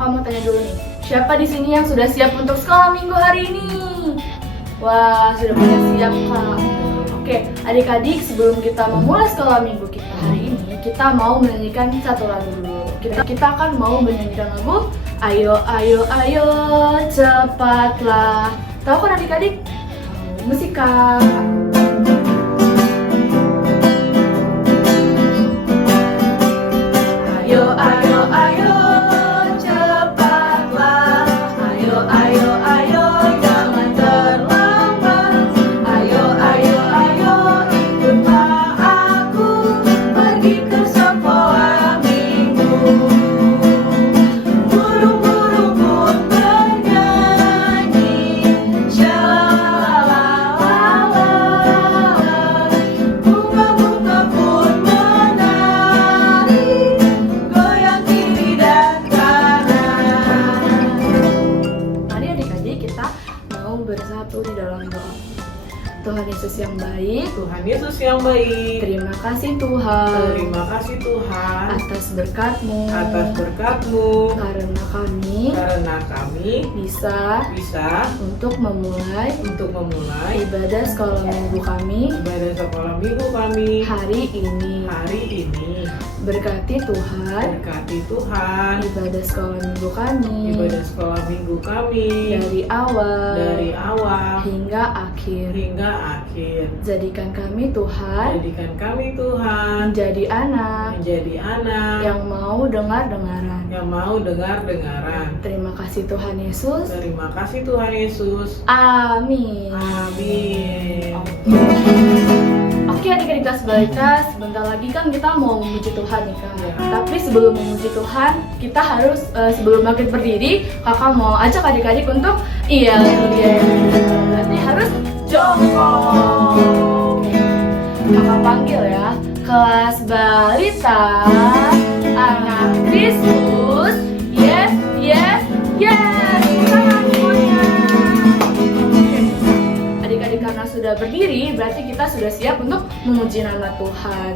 kakak mau tanya dulu nih. Siapa di sini yang sudah siap untuk sekolah minggu hari ini? Wah, sudah pada siap kak. Oke, adik-adik, sebelum kita memulai sekolah minggu kita hari ini, kita mau menyanyikan satu lagu dulu. Kita akan mau menyanyikan lagu Ayo, ayo, ayo, cepatlah. Tahu kan adik-adik? Musika. Ayo, ayo, ayo, cepatlah. Ayo, ayo, ayo, jangan terlambat. Ayo, ayo, ayo, ikutlah aku pergi ke sekolah minggu. Burung-burung pun bernyanyi, shalalalalala. Bunga-bunga pun menari, goyang kiri dan kanan. Mari adik-adik kita mau bersatu di dalam doa. Tuhan Yesus yang baik, Tuhan Yesus yang baik, terima kasih Tuhan terima kasih Tuhan atas berkat-Mu, atas berkat-Mu, karena kami bisa untuk memulai ibadah sekolah minggu kami ibadah sekolah minggu kami hari ini. Berkati Tuhan ibadah sekolah minggu kami dari awal hingga akhir. Jadikan kami Tuhan menjadi anak yang mau dengar-dengaran. Terima kasih Tuhan Yesus. Amin. Oke adik-adik kelas balita, sebentar lagi kan kita mau memuji Tuhan nih kak. Ya. Tapi sebelum memuji Tuhan, kita harus sebelum bangkit berdiri, kakak mau ajak adik-adik untuk berarti harus jongkok. Kakak panggil ya, kelas balita, anak Kristus, yes, yes, yes. Tangan semuanya. Adik-adik karena sudah berdiri, berarti kita sudah siap untuk memuji nama Tuhan.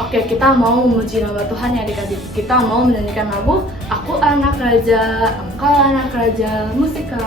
Oke, kita mau memuji nama Tuhan ya adik-adik. Kita mau menyanyikan lagu Aku Anak Raja, Engkau Anak Raja, musika.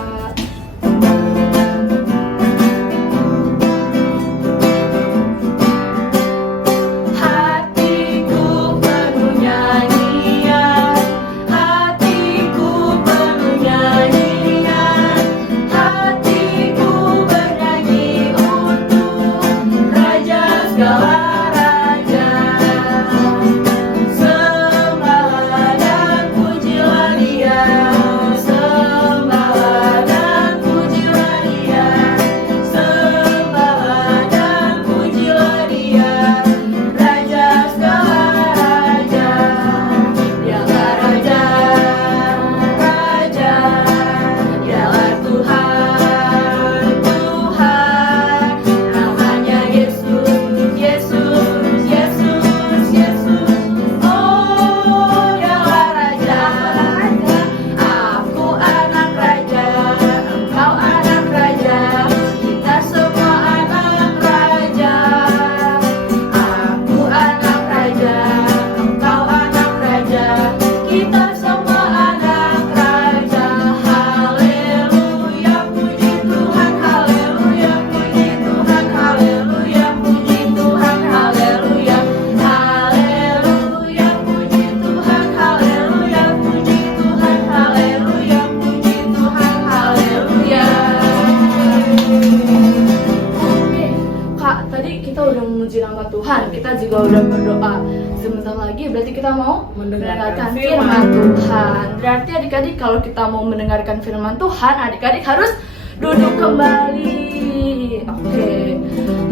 Tuhan, kita juga udah berdoa. Sebentar lagi berarti kita mau mendengarkan firman Tuhan. Berarti adik-adik kalau kita mau mendengarkan firman Tuhan, adik-adik harus duduk kembali. Oke.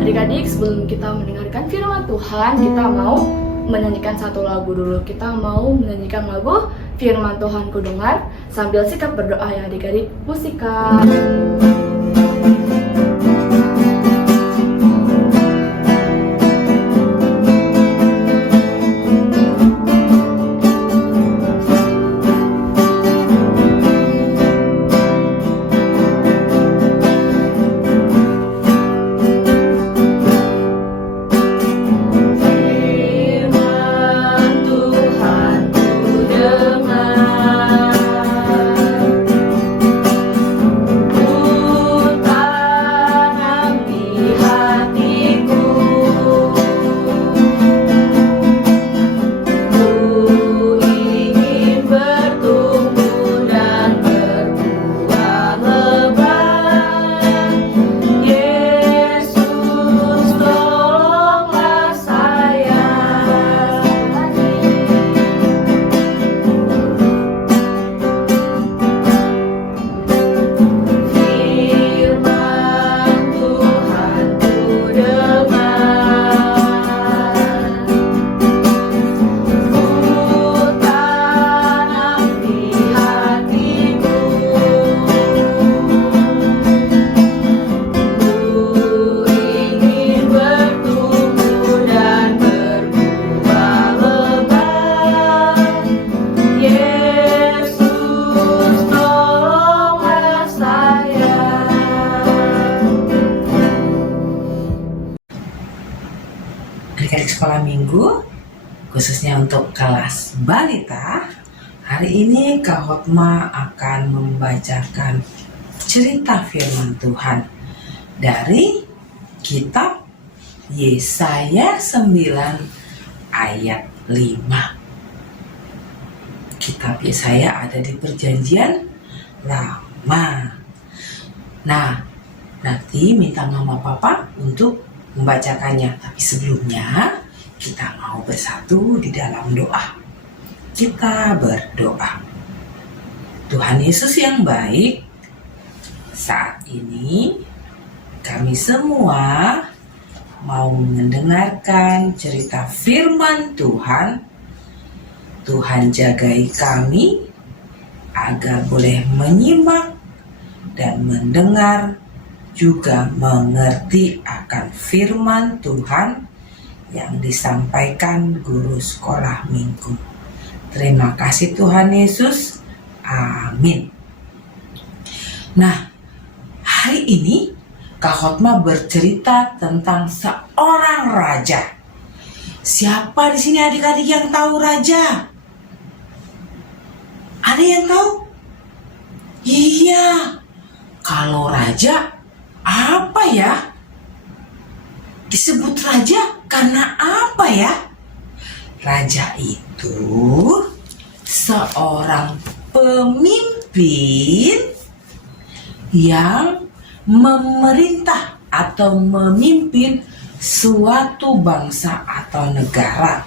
Adik-adik, sebelum kita mendengarkan firman Tuhan, kita mau menyanyikan satu lagu dulu. Kita mau menyanyikan lagu Firman Tuhan Ku Dengar sambil sikap berdoa ya adik-adik. Musika. Firman Tuhan ku dengar. sekolah minggu, khususnya untuk kelas balita. Hari ini Kak Hotma akan membacakan cerita firman Tuhan dari kitab Yesaya 9 ayat 5. Kitab Yesaya ada di Perjanjian Lama. Nah, nanti minta mama papa untuk membacakannya. Tapi sebelumnya kita mau bersatu di dalam doa. Kita berdoa. Tuhan Yesus yang baik, saat ini kami semua mau mendengarkan cerita firman Tuhan. Tuhan jagai kami agar boleh menyimak dan mendengar, juga mengerti akan firman Tuhan yang disampaikan guru sekolah minggu. Terima kasih Tuhan Yesus. Amin. Nah, hari ini Kak Hotma bercerita tentang seorang raja. Siapa di sini adik-adik yang tahu raja? Ada yang tahu? Iya, kalau raja apa ya? Disebut raja karena apa ya? Raja itu seorang pemimpin yang memerintah atau memimpin suatu bangsa atau negara.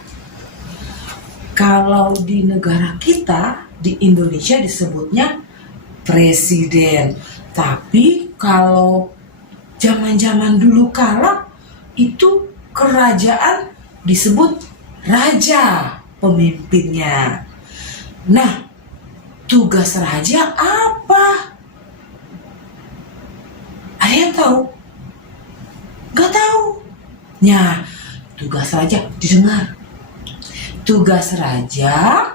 Kalau di negara kita, di Indonesia disebutnya presiden. Tapi kalau zaman-zaman dulu kala itu kerajaan disebut raja pemimpinnya. Nah, tugas raja apa? Ada yang tahu? Gak tahu. Nah, tugas raja didengar. Tugas raja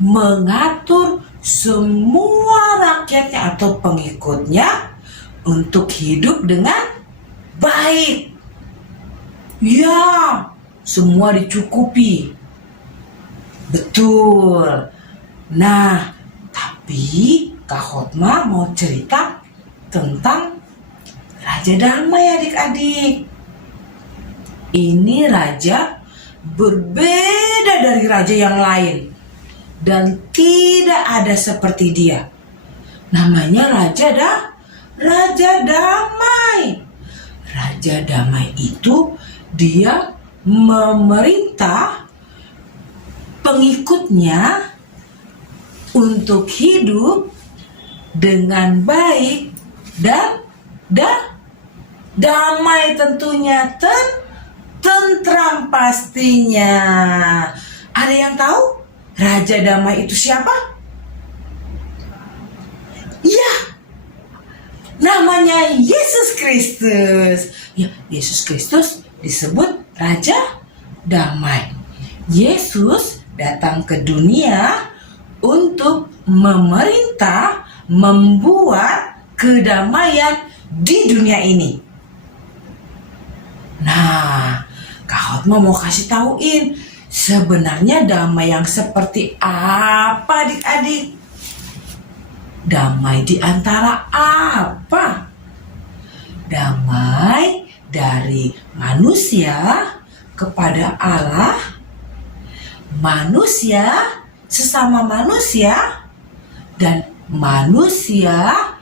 mengatur semua rakyatnya atau pengikutnya untuk hidup dengan baik. Ya, semua dicukupi. Betul. Nah, tapi Kak Hotma mau cerita tentang Raja Damai adik-adik. Ini raja berbeda dari raja yang lain dan tidak ada seperti dia. Namanya Raja Damai. Raja Damai itu dia memerintah pengikutnya untuk hidup dengan baik dan damai tentunya, tentram pastinya. Ada yang tahu Raja Damai itu siapa? Ya, namanya Yesus Kristus. Ya, Yesus Kristus disebut Raja Damai. Yesus datang ke dunia untuk memerintah, membuat kedamaian di dunia ini. Nah, Kak Hotma mau kasih tauin sebenarnya damai yang seperti apa adik-adik? Damai di antara apa? Damai dari manusia kepada Allah, manusia sesama manusia, dan manusia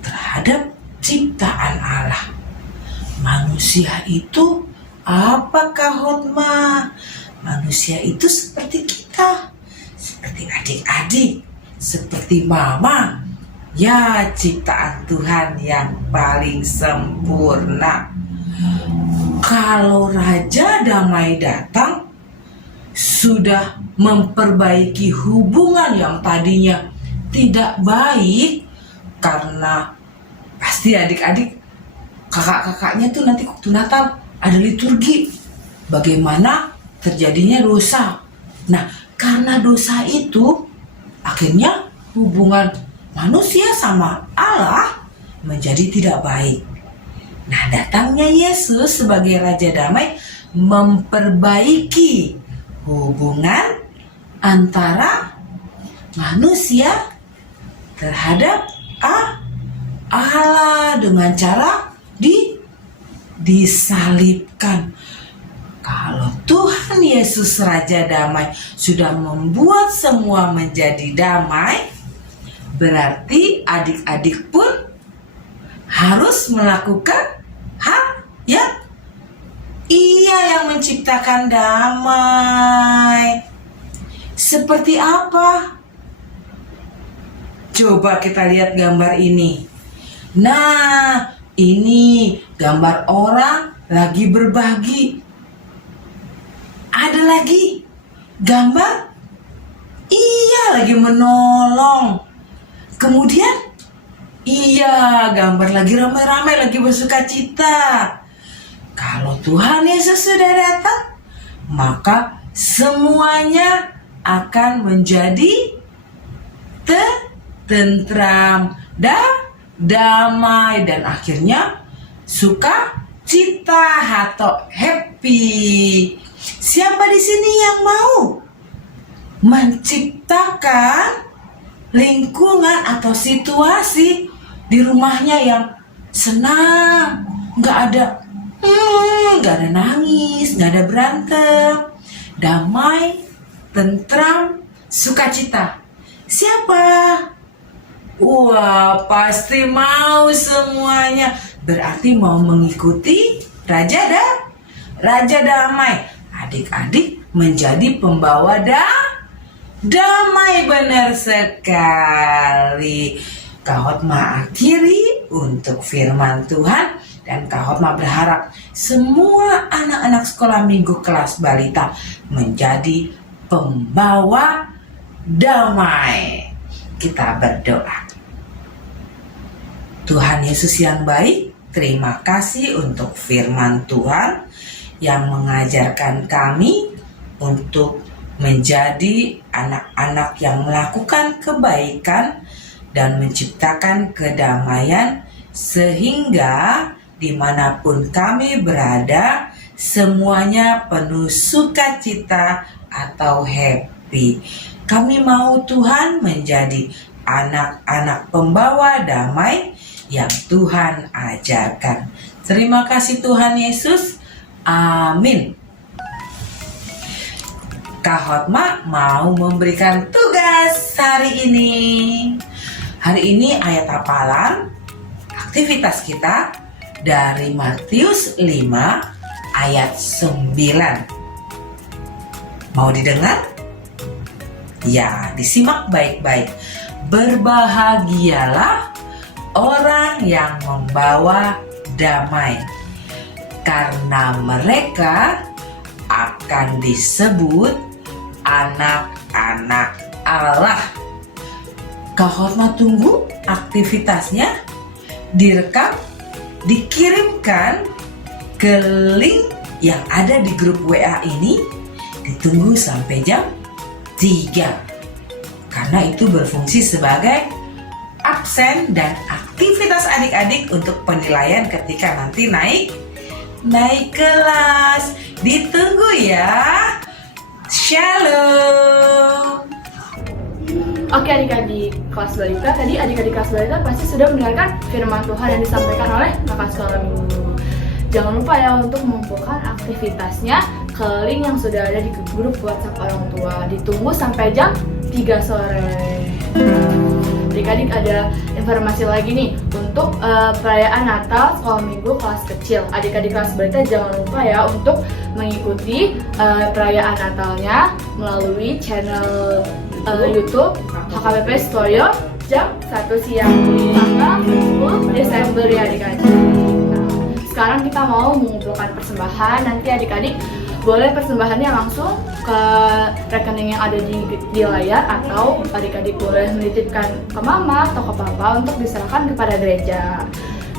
terhadap ciptaan Allah. Manusia itu apa Kak Hotma? Manusia itu seperti kita, seperti adik-adik, seperti mama. Ya, ciptaan Tuhan yang paling sempurna. Kalau Raja Damai datang, sudah memperbaiki hubungan yang tadinya tidak baik, karena pasti adik-adik, kakak-kakaknya tuh nanti waktu Natal ada liturgi bagaimana terjadinya dosa. Nah, karena dosa itu akhirnya hubungan manusia sama Allah menjadi tidak baik. Nah, datangnya Yesus sebagai Raja Damai memperbaiki hubungan antara manusia terhadap Allah dengan cara disalibkan. Kalau Tuhan Yesus Raja Damai sudah membuat semua menjadi damai, berarti adik-adik pun harus melakukan hal yang Ia yang menciptakan damai. Seperti apa? Coba kita lihat gambar ini. Nah, ini gambar orang lagi berbagi. Ada lagi gambar Ia lagi menolong. Kemudian iya, gambar lagi ramai-ramai lagi bersukacita. Kalau Tuhan Yesus sudah datang, maka semuanya akan menjadi tentram, damai, dan akhirnya sukacita atau happy. Siapa di sini yang mau menciptakan lingkungan atau situasi di rumahnya yang senang, nggak ada nangis, nggak ada berantem, damai, tentram, sukacita? Siapa? Wah, pasti mau semuanya. Berarti mau mengikuti Raja Damai. Adik-adik menjadi pembawa damai, benar sekali. Kak Hotma akhiri untuk firman Tuhan, dan Kak Hotma berharap semua anak-anak sekolah minggu kelas balita menjadi pembawa damai. Kita berdoa. Tuhan Yesus yang baik, terima kasih untuk firman Tuhan yang mengajarkan kami untuk menjadi anak-anak yang melakukan kebaikan dan menciptakan kedamaian, sehingga dimanapun kami berada, semuanya penuh sukacita atau happy. Kami mau Tuhan menjadi anak-anak pembawa damai yang Tuhan ajarkan. Terima kasih Tuhan Yesus. Amin. Kak Hotma mau memberikan tugas hari ini. Hari ini ayat hafalan aktivitas kita dari Matius 5 ayat 9. Mau didengar? Ya, disimak baik-baik. Berbahagialah orang yang membawa damai, karena mereka akan disebut anak-anak Allah. Kak Hotma tunggu aktivitasnya direkam, dikirimkan ke link yang ada di grup WA ini. Ditunggu sampai jam 3, karena itu berfungsi sebagai absen dan aktivitas adik-adik untuk penilaian ketika nanti naik kelas. Ditunggu ya. Shalom. Oke adik-adik kelas balita, tadi adik-adik kelas balita pasti sudah mendengarkan firman Tuhan yang disampaikan oleh kakak sekolah minggu. Jangan lupa ya untuk mengumpulkan aktivitasnya ke link yang sudah ada di grup WhatsApp orang tua. Ditunggu sampai jam 3 sore. Adik-adik ada informasi lagi nih untuk perayaan Natal sekolah minggu kelas kecil. Adik-adik kelas balita jangan lupa ya untuk mengikuti perayaan Natalnya melalui channel YouTube HKBP Stoyo jam 1 siang tanggal 10 Desember ya adik-adik. Nah, sekarang kita mau mengumpulkan persembahan. Nanti adik-adik boleh persembahannya langsung ke rekening yang ada di layar, atau adik-adik boleh menitipkan ke mama atau ke papa untuk diserahkan kepada gereja.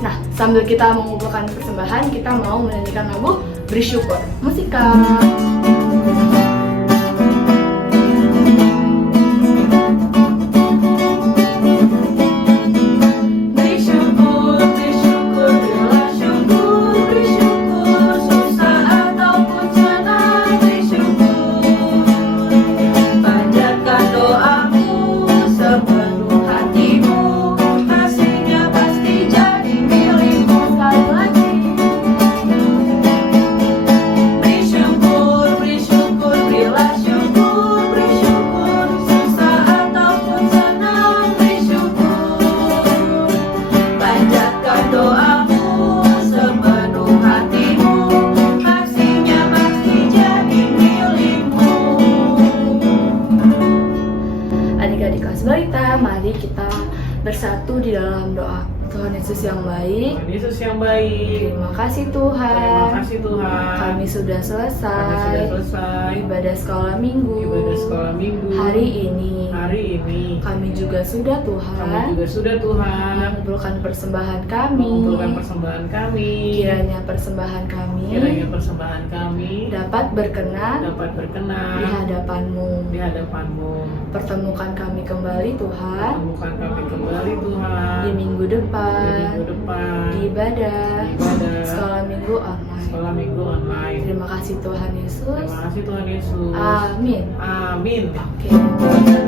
Nah, sambil kita mengumpulkan persembahan, kita mau menyanyikan lagu Bersyukur. Musika. Bersyukur, bersyukur, susah ataupun Yesus yang baik, Tuhan Yesus yang baik. terima kasih Terima Tuhan. kasih Tuhan. Kami sudah Kami sudah selesai selesai ibadah sekolah minggu. ibadah sekolah minggu Hari ini Hari ini kami juga sudah kami Tuhan juga sudah Tuhan mengumpulkan persembahan kami. mengumpulkan persembahan kami. Kiranya persembahan kami Kiranya persembahan kami dapat berkenan dapat di berkenan hadapan-Mu. di hadapan-Mu. Pertemukan kami kembali Tuhan Temukan kami kembali Tuhan di minggu di depan, minggu depan di ibadah ibadah sekolah minggu online. sekolah minggu online. Terima kasih Tuhan Yesus. Terima kasih Tuhan Yesus. Amin. Amin. Oke.